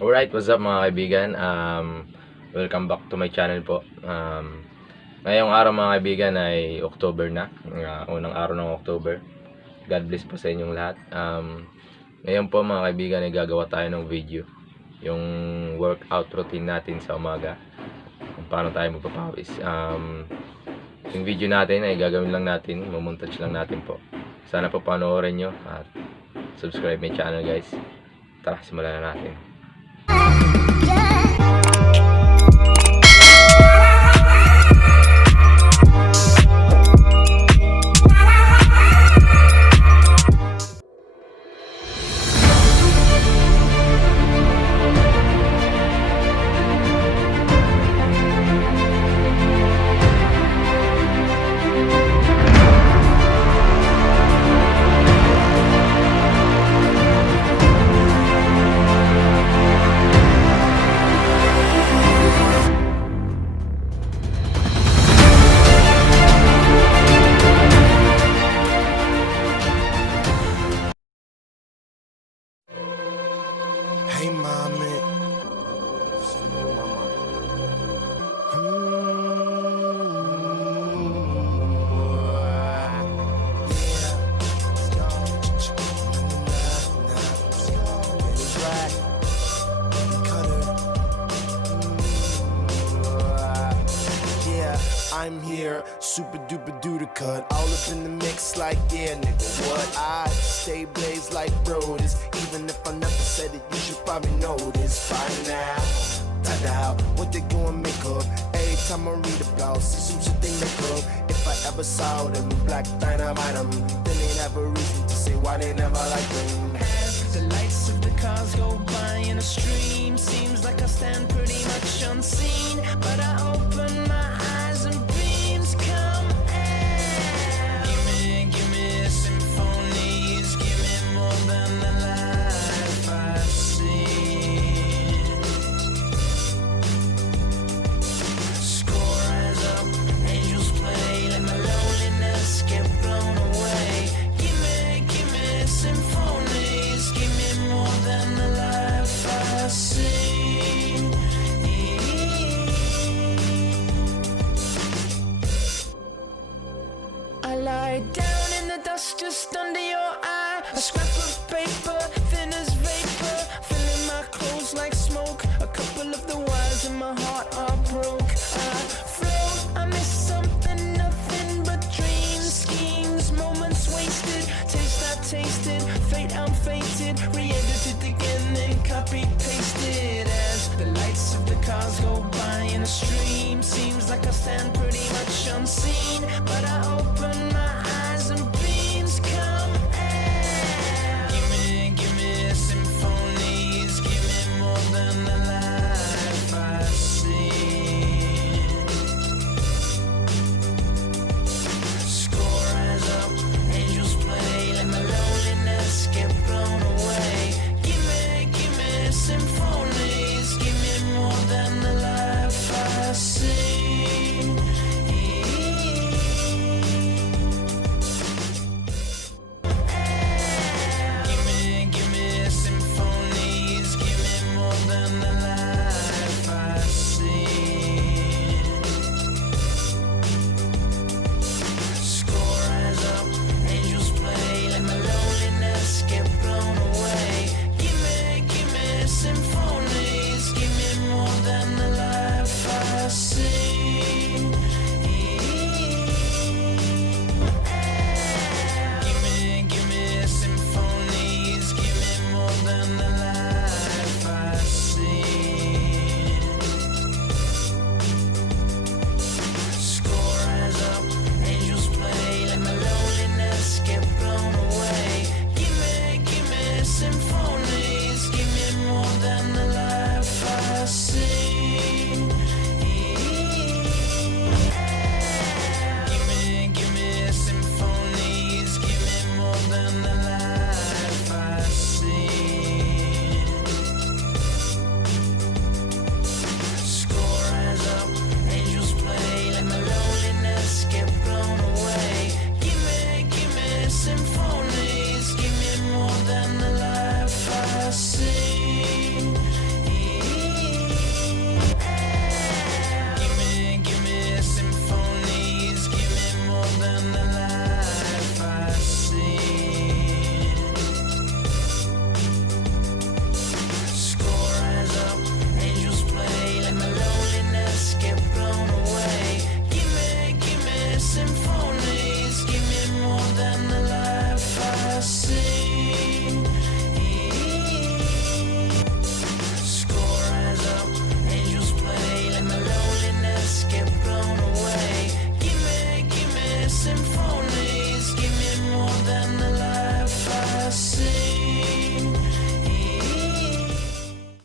Alright, what's up mga kaibigan? Welcome back to my channel po. Ngayong araw mga kaibigan ay October na, unang araw ng October. God bless po sa inyong lahat. Ngayon po mga kaibigan ay gagawa tayo ng video, yung workout routine natin sa umaga, kung paano tayo magpapawis. Yung video natin ay gagawin lang natin, mamontage lang natin po. Sana po panoorin nyo at subscribe my channel guys. Tara, simulan na natin. Hey mommy, I'm here, super duper duper cut, all up in the mix like yeah nigga what? I stay blazed like broders, even if I never said it, you should probably know this by now. Tada, what they gonna make up? Every time I read about, see some shit they make up. If I ever saw them, black dynamite them, then they'd have a reason to say why they never like them. As the lights of the cars go by in a stream, seems like I stand pretty much unseen, but I open my eyes and beams come out. Give me symphonies, give me more than the life I've seen. Score rise up, angels play, let my loneliness get blown away. Give me symphonies, give me more than the life I've seen. I lie down in the dust just under your eye, a scrap of paper, thin as vapor, filling my clothes like smoke. A couple of the wires in my heart are broke. I float, I miss something, nothing but dreams, schemes, moments wasted, taste I tasted, fate I'm fated, re-edited again and copy pasted. As the lights of the cars go by in a stream, seems like I stand pretty much unseen, but I open